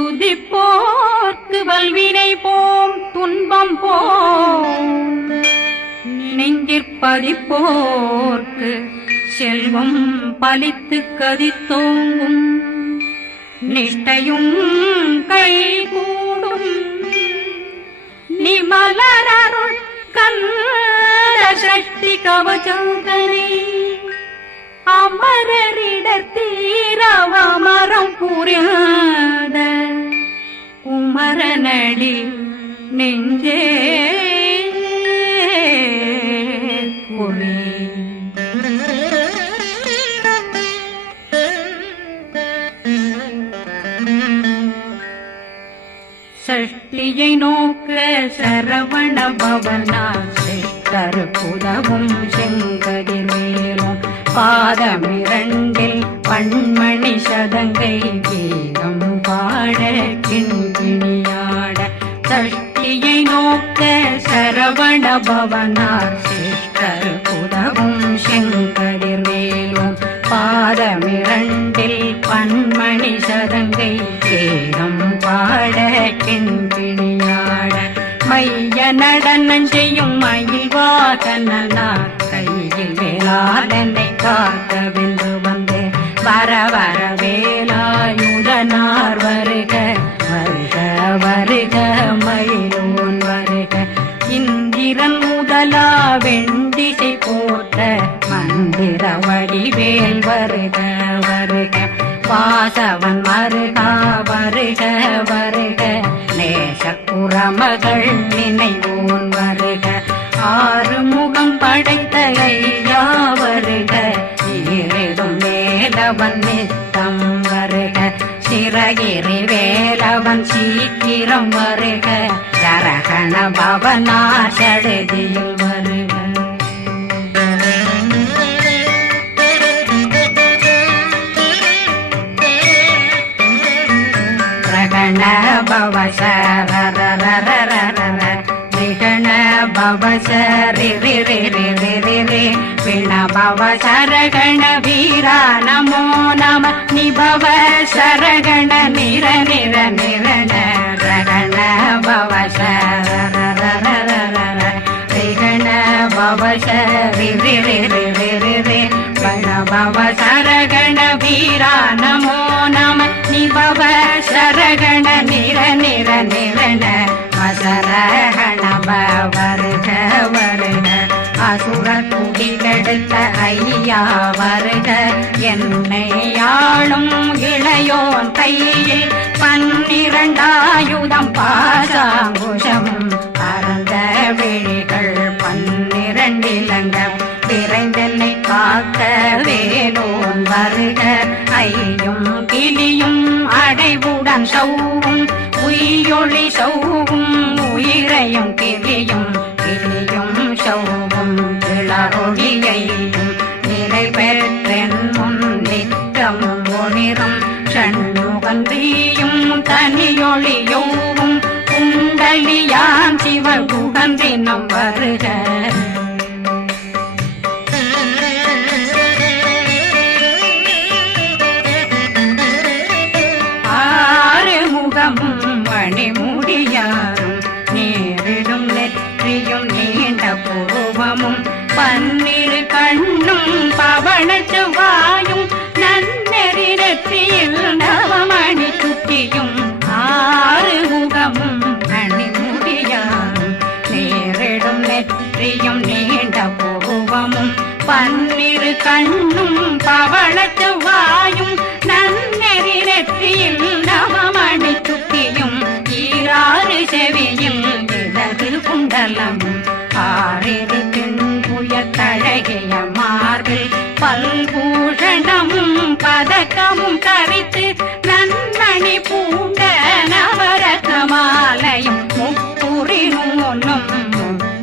துதிப்போர்க்கு வல்வினை போம் துன்பம் போம் நெஞ்சிற்பதிப்போர்க்கு செல்வம் பலித்து கதித்தோங்கும் நிஷ்டையும் கைகூடும் நிமலரருள் கந்த சக்தி கவசந்தனை அமரரிடத்தீரவமரம் புரியாத குமரனடி நெஞ்சே குழி சஷ்டியை நோக்க சரவண பவனா சிஷ்டர் புதவும் செங்கதிர் மேலும் பாதமிரண்டில் பண்மணி சதங்கை கீதம் பாட கிண்கிணியாட சஷ்டியை நோக்க சரவண பவனார் சிஷ்டர் புதவும் செங்கதிர் மேலும் பாதமிரண்டில் பண்மணி சதங்கை கீதம் பாட கிண்கிணியாட மைய நடனம் செய்யும் மயில்வாகனார் கையில் வேளாளனை காக்க வென்று வந்து வர வர வேலாயுதனார் வருக வருக வருக மயிலோன் வருக இந்திரன் முதலா வெண்டிசை போட்ட மந்திர வடிவேல் வருக வருக வாசவன் வருகா வருக வருக நேசக்குறமகள் நினைவோன் வருக ஆறுமுகம் படைத்த ஐயா வருக ஈரிடும் வேலவன் நித்தம் வருக சிறகிரி வேலவன் சீக்கிரம் வருக சரகண பவனா சடுதியில் வருக ரகண பவ சரரரரரரர விகண பவ சரி ரி ரி ரி ரி ரி ரி விண பவ சரகண வீரா நமோ நம நிபவ சரகண நிர நிர நிரண ரகண பவ சரரரரரர விகண பவ சரி ரி ரி ரி ரி ரி ரி வண பவ சரகண வீரா நமோ நம நிபவ சரகண நிர நிர நிரண மசரகண வருக வருக அசுர குடிகெடுத்த ஐயா வருக என்னை ஆளும் இளையோன் கையில் 12 பாசாங்குஷமும் பரந்த விழிகள் 12 இலங்கம் விரைந்தென்னை காக்க வேலோன் வருக ஐயும் கிளியும் அடைவுடன் சௌவும் உயிரொளி சௌவும் உயிரையும் கிளியும் கிளியும் சௌவும் இளரொளியையும் நிலை பெற்றென் முன் நித்தம் ஒளிரும் சண்முகந்தியும் தனியொளியோவும் குண்டலியான் சிவ குகந்தினம் வருக மணிமுடியாரும் நேரிடும் நெற்றியும் நீண்ட பூவமும் 12 கண்ணும் பவன செவ்வாயும் நன்னெறி நெற்றியில் நவமணி சுட்டியும் 6 முகமும் மணிமுடியாரும் நேரிடும் நெற்றியும் நீண்ட பூவமும் 12 கண்ணும் பவன செவ்வாயும் நன்னெறி நெற்றியில் நவமணி சுட்டியும் 6 செவியில் இடது குண்டலம் 6 தின்புய தழகிய மார்பில் பல்பூஷணமும் பதக்கமும் தரித்து நன்மணி பூண்ட நவரத்ன மாலையும் முப்புரி நூலும்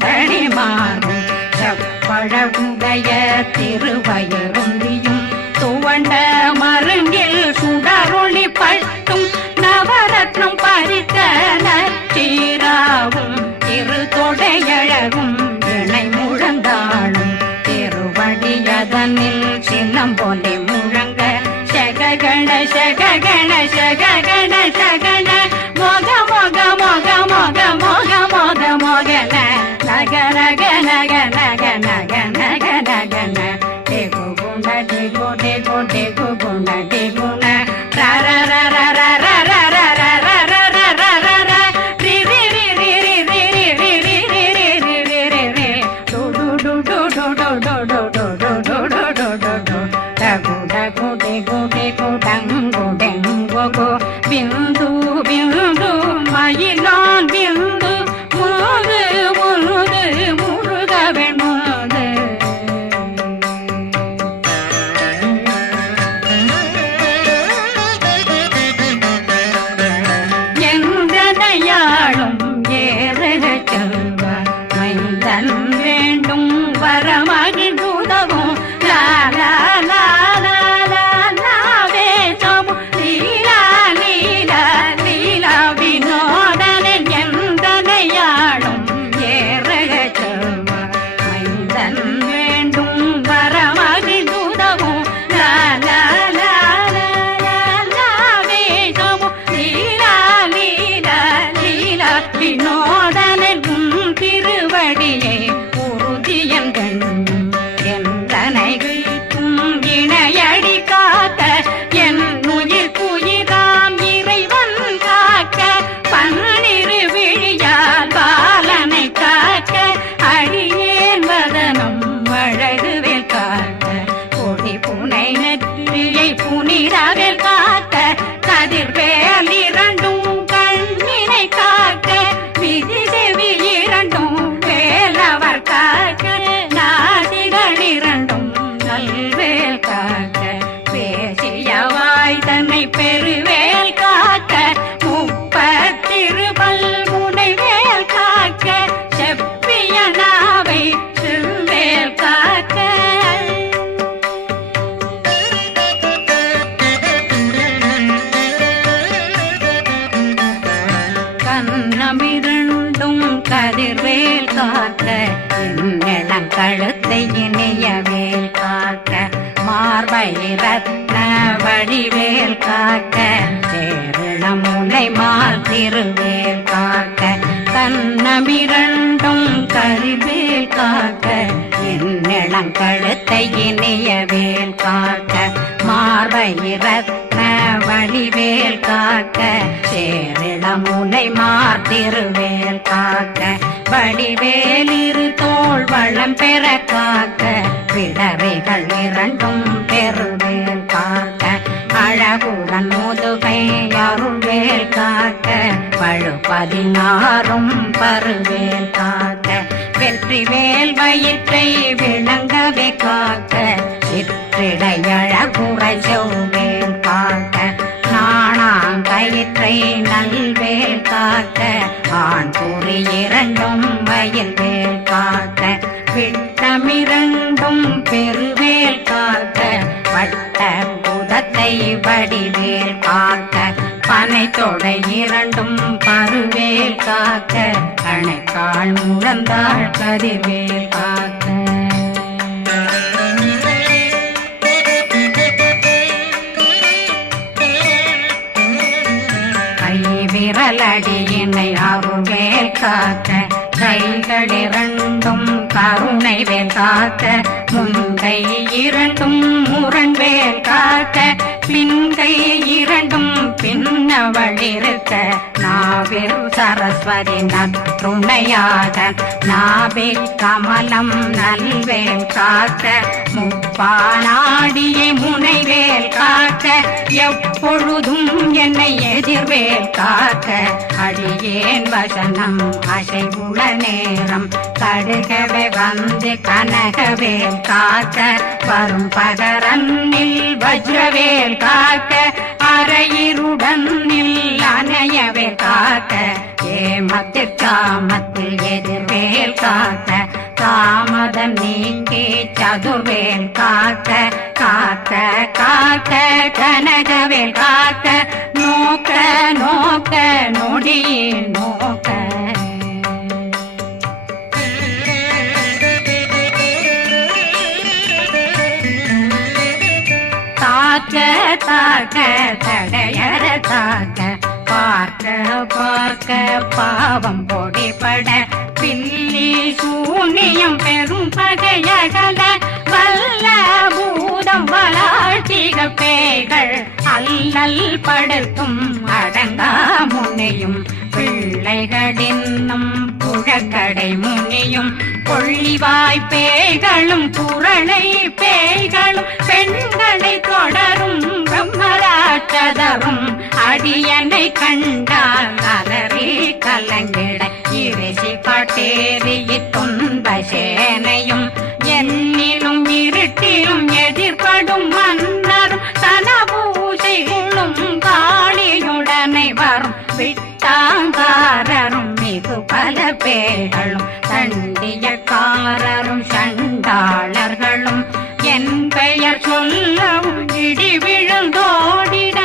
தனிமாறும் செப்பழகுடைய திருவயருந்தியும் துவண்ட மருங்கில் சுடரொளி பட்டும் நவரத்னம் பறித்த நச்சீராவும் இரு தொடையழகும் இணை முழந்தாளும் திருவடியதனில் சின்னம் போலே முழங்க சககண சககண சககண சகண बिंदु बिंदु मयिलान बिंदु मुरुது मुरुது முருகவன் முருது எந்தனையாளும் ஏறுக செல்வார் மைந்தன் வேண்டும் வரமகிழ்ந்துதவும் லா லா லா புனிதவேல் காக்க கதிர்வேல் இரண்டும் கண்ணினை காக்க விதி செவி இரண்டும் வேலவர் காக்க நாசிகள் இரண்டும் நல்வேல் காக்க பேசிய வாய் தன்னை பெருவேல் காக்க முப்பத்திருபல் முனைவேல் காக்க செப்பிய நாவை செவ்வேல் காக்க கண்ணமிரண்டும் கதிர்வேல் காக்க இளம் கழுத்தை இணையவேல் காக்க மார்பை ரத்ன வடிவேல் காக்க சேரணம் முனை மால் திருவேல் காக்க கண்ணமிரண்டும் கதிர்வேல் காக்க இளம் கழுத்தை இணையவேல் காக்க மார்பை ரத்ன வடிவேல் காக்க சேரிடம் முனை மார்த்திருவேல் காக்க வடிவேல் இரு தோள் வளம் பெற காக்க பிடரைகள் இரண்டும் பெருவேல் காக்க அழகுடன் முதுகை அருள்வேல் காக்க பழு 16 பருவேல் காக்க வெற்றி வேல் வயிற்றை விளங்கவே காக்க சிற்றிடையழகுறை செவ்வேல் காக்க நாணாங்கயிற்றை நல்வேல் காக்க ஆண் குறி இரண்டும் வயல்வேல் காக்க விட்டமிரண்டும் பெருவேல் காக்க வட்ட புதத்தை வடிவேல் காக்க பனை தொடை இரண்டும் பருவேல் காக்க கணைக்கால் முழந்தாள் கதிர்வேல் காக்க விரலடியினை அருள்வேல் காக்க கைகள் இரண்டும் கருணை வேல் காக்க முன்கை இரண்டும் முரண்வேல் காக்க பின்கை இரண்டும் பின்னவளிருக்க நாவில் சரஸ்வதி நற்றுணையாக நாபி கமலம் நல்வேல் காக்க முப்பானாடியை முனைவேல் காக்க எப்பொழுதும் என்னை எதிர்வேல் காக்க அடியேன் வசனம் அசைவுள நேரம் கடுகவே வந்து கனகவேல் காக்க வரும் பகரன்னில் வஜ்ரவேல் காக்க அரையிருடன் அணையவேல் காக்க ஏமத்தில் காமத்தில் எதிர்வேல் காக்க தாமதம் நீக்கி சதுர்வேல் காக்க காக்க காக்க கனகவேல் காக்க நோக்க நோக்க நொடியில் நோக்க தாக்க தாக்க தடையற தாக்க பார்க்க பார்க்க பாவம் பொடிபட பில்லி சூனியம் பெரும் பகையகல வல்ல பூதம் வளா கார்த்திக பேய்கள் அல்லல் படுத்தும் அடங்கா முனையும் பிள்ளைகளின்னும் புழக்கடை முனியும் கொள்ளிவாய் பேய்களும் குரளை பேய்களும் பெண்களை தொடரும் பிரம்மராட்சதரும் அடியனை கண்டால் அலறி கலங்கிட இறைசி காட்டேறிய துன்ப சேனையும் என்னிலும் இருட்டிலும் எதிர்படும் மன்னரும் தனபூசைகளும் காளியுடனை வரும் விட்டாங்காரரும் மிகு பல பேர்களும் தண்டியக்காரரும் சண்டாளர்களும் என் பெயர் சொல்லவும் இடி விழுந்தோடிட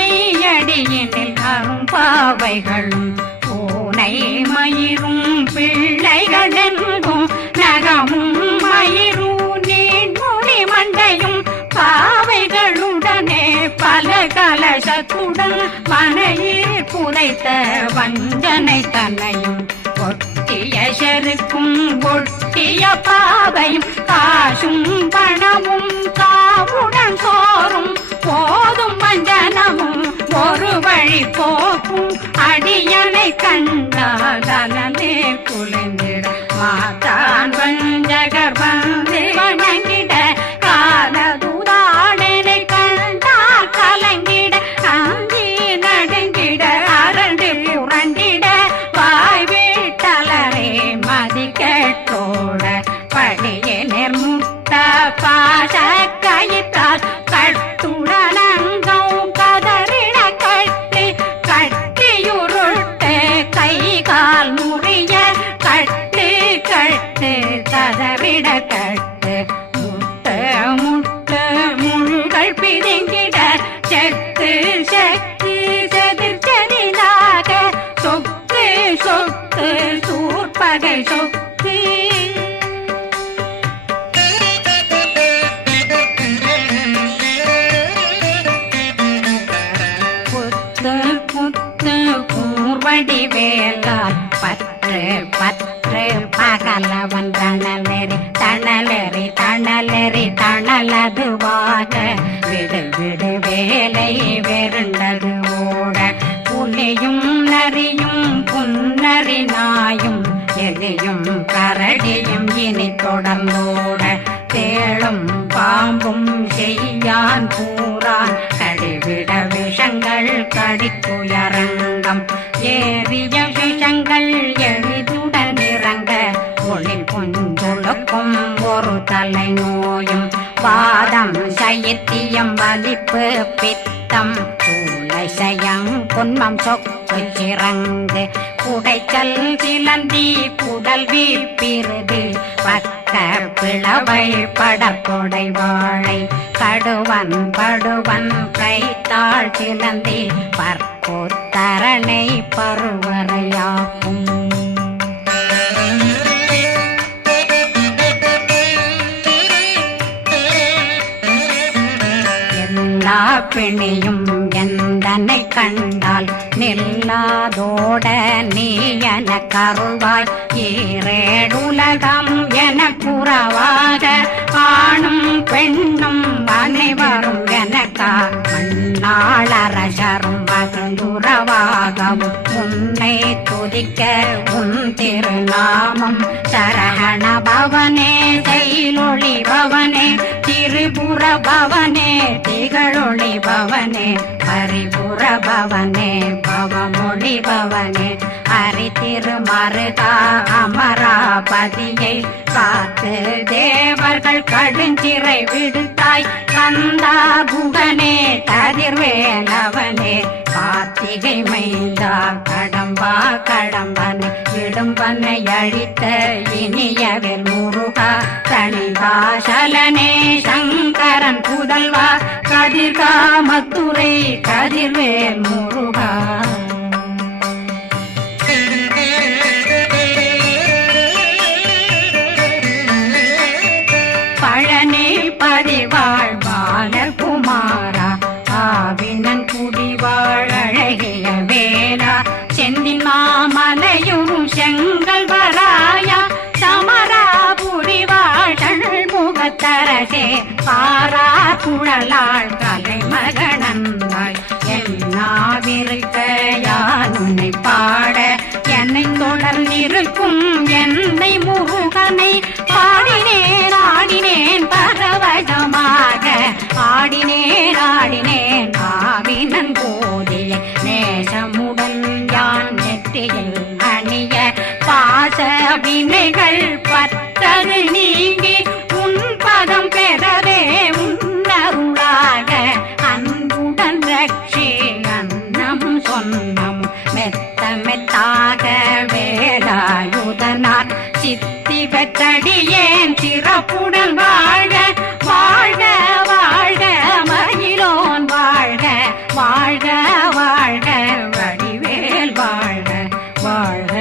ஆனையடியினில் அரும்பாவைகளும் பூனை மயிரும் பிள்ளைகளெங்கும் நகமும் மயிரும் நீண்முடி மண்டையும் பாவைகளுடனே பல கலசத்துடன் மனையில் புதைத்த வஞ்சனை தன்னையும் ஒட்டிய செருக்கும் ஒட்டிய பாவையும் காசும் பணமும் காவுடன் சோறும் போதும் வஞ்சனமும் ஒரு வழி போக்கும் அடியனை கண்டாலே குளிர்ந்திட மாதான் வஞ்சகர் வந்து வணங்கிட காலதுதாடனை கண்டால் கலங்கிட அந்தி நடுங்கிட அரண்டு புரண்டிட வாய் வீட்டலரே மதி கேட்டோட படியே நிர்முட்ட பாச கயிற்றால் கட்டுடனங்கும் கதறிட கட்டி கட்டியுருட்டு கை கால் முறிய கட்டு கட்டு கதறிட கட்டு முட்டு முட்டு முள்கள் பிதுங்கிட செக்கு செக்கு செதிர் செதிலாக சொக்கு சொக்கு சூர்பகை சொக்கு புத்து புத்து கூர்வடி வேலால் பற்று பற்று பகலவன் தணலெறி தணலெறி தணலெறி தணலதுவாக விடு விடு வேலை வெருண்டது ஓட புலியும் நரியும் புன்னரி நாயும் எலியும் கரடியும் இனி தொடர்ந்தோட தேளும் பாம்பும் செய்யான் பூரான் கடிவிட விஷங்கள் கடித்துயரங்கம் ஏறிய விஷங்கள் எளிதுடன் இறங்க ஒளி கொஞ்சொழுக்கும் ஒரு தலை நோயும் வாதம் சைத்தியம் வலிப்பு பித்தம் சயம் பொன்மம் சொக்கு சிறங்கு குடைச்சல் சிலந்தி குடல் வீப்பிருது பக்க பிளவை படற்கொடை வாழை கடுவன் படுவன் கைத்தாள் சிலந்தி பற்போத்தரணை பருவரையாக்கும் எல்லா பிணியும் எந்தனை கண்டால் நில்லாதோட நீ என கருள்வாய் ஈரேடுலகம் என புறவாக ஆணும் பெண்ணும் அனைவரும் எனக்கா மண்ணாளரசரும் மகிழ்ந்துறவாகவும் உன்னை துதிக்க உன் திருநாமம் சரகண பவனே செயலொளி பவனே திரிபுர பவனே திகழொளி பவனே பரிபுர பவனே பவமொழி பவனே ஹரி திருமருகா அமராபதியை காத்து தேவர்கள் கடுஞ்சிறை விடுத்தாய் கந்தா குகனே கதிர்வேலவனே கார்த்திகை மைந்தா கடம்பா கடம்பனை இடும்பனை அழித்த இனியவில் முருகா தனிகாசலனே சங்கரன் புதல்வா கதிர்காமத்துரை கதிர்வேல் முருகா பழனி பதிவாழ் பாலகுமாரா ஆவினன் குடிவாழ் அழகிய வேலா செந்தின் மாமலைய குழலாள் கலைமகனந்தாய் என்னாவிருக்க யான் உன்னை பாட என்னை தொடர்ந்திருக்கும் என்னை முருகனை பாடினேன் ஆடினேன் பரவசமாக ஆடினேன் ஆடினேன் ஆவினன் போதிய நேசமுடன் யான் நெற்றியில் அணிய பாச வினைகள் பற்றது நீங்கி உன் பதம் பெறவே உன்னருளாக அன்புடன் ரட்சி அன்னம் சொன்னம் மெத்த மெத்தாக வேலாயுதனார் சித்தி பெற்றடியேன் சிறப்புடன் வாழ்க வாழ்க வாழ்க மயிலோன் வாழ்க வாழ்க வாழ்க வடிவேல் வாழ்க வாழ்க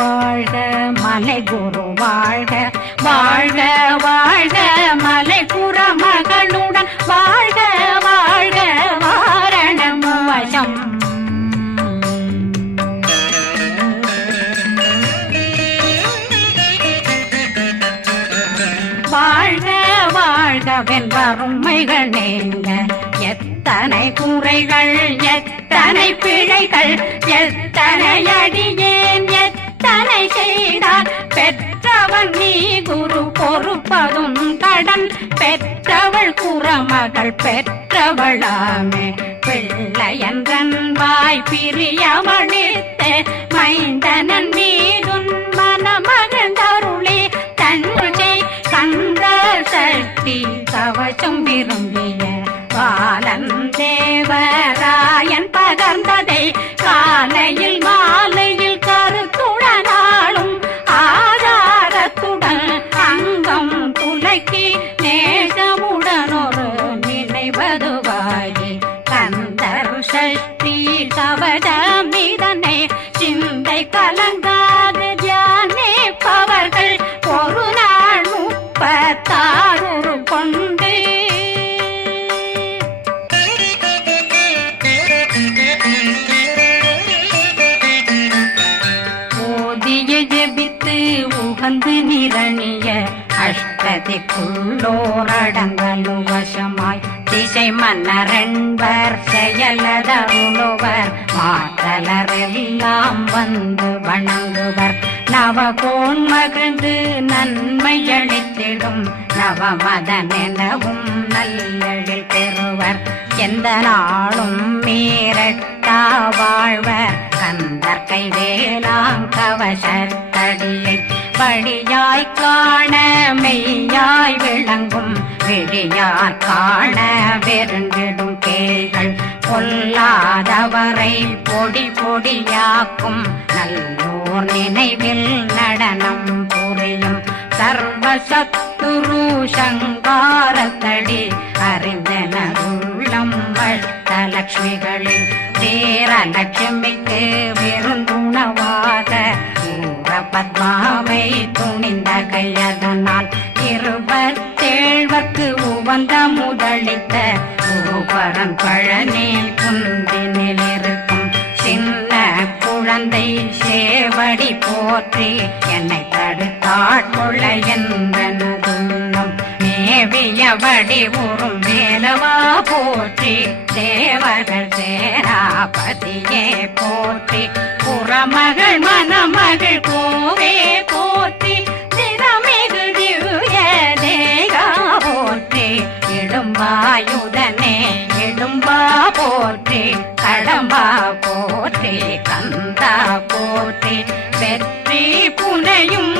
வாழ்க மலை குரு வாழ்க வாழ்க வாழ்க மலை புற மகளுடன் வாழ்க வாழ்க வாரணம் வசம் வாழ்க வாழ்க வென்றருமைகள் நீங்க எத்தனை குறைகள் எத்தனை பிழைகள் எத்தனை அடியேன் எத்தனை செய்தார் பெற்றவன் நீ குரு பொறுப்பதும் கடன் பெற்றவள் குறமகள் பெற்றவளாமே பிள்ளையன்றன் வாய் பிரியமளித்து மைந்தனன் மீதுன் மனமகந்தருளே தன்னை கந்த சக்தி கவசம் விரும்பிய பாலன் தேவராயன் பகர்ந்ததை காலையில் மாலையில் கருத்துடனாலும் ஆதாரத்துடன் அங்கம் துலக்கி நேசமுடனொரு நினைவதுவாகி கந்தர் சக்தி கவசமிதனை சிந்தை கலங்காது தியானிப்பவர்கள் ஒரு நாள் 36 கொண்டு ஓதிய ஜெபித்து உகந்து நிரணிய அஷ்டதிக்குள்ளோரடங்கலும் வசமாய் திசை மன்னரென்பர் செயலதருளுவர் மாற்றலரெல்லாம் வந்து வணங்குவர் நவகோன் மகிழ்ந்து நன்மையளித்திடும் நவமதனெனவும் நல்லெழில் பெறுவர் எந்த நாளும் மீறட்டா வாழ்வர் கந்தர் கைவேலாங்கவசத்தடியை படியாய் காண மெய்யாய் விளங்கும் விழியார் காண வெருண்டிடும் கேள்கள் பொல்லாதவரை பொடி பொடியாக்கும் நல்லோர் நினைவில் நடனம் புரியும் சர்வசத்துரு சங்காரத்தடி அறிந்தனருள்ளம் வட்டலட்சுமிகளில் தேரலட்சுமிக்கு விருந்துணவாக ஊர பத்மாவை துணிந்த கையதனால் 27 உவந்த முதலித்த ஊபரன் பழனி குந்தினில் இருக்கும் சின்ன குழந்தை சேவடி போற்றி என்னை தடுத்தாட்கொள்ள என்றனதுள்ளம் மேவியபடி உறும் வேலவா போற்றி தேவர்கள் சேராபதியே போற்றி புறமகள் மணமகள் கோவே போற்றி திறமிகு திவ்ய தேகா போற்றி இடும்பாயுதனே இடும்பா போற்றி கடம்பா போற்றி கந்தா போற்றி வெற்றி புனையும்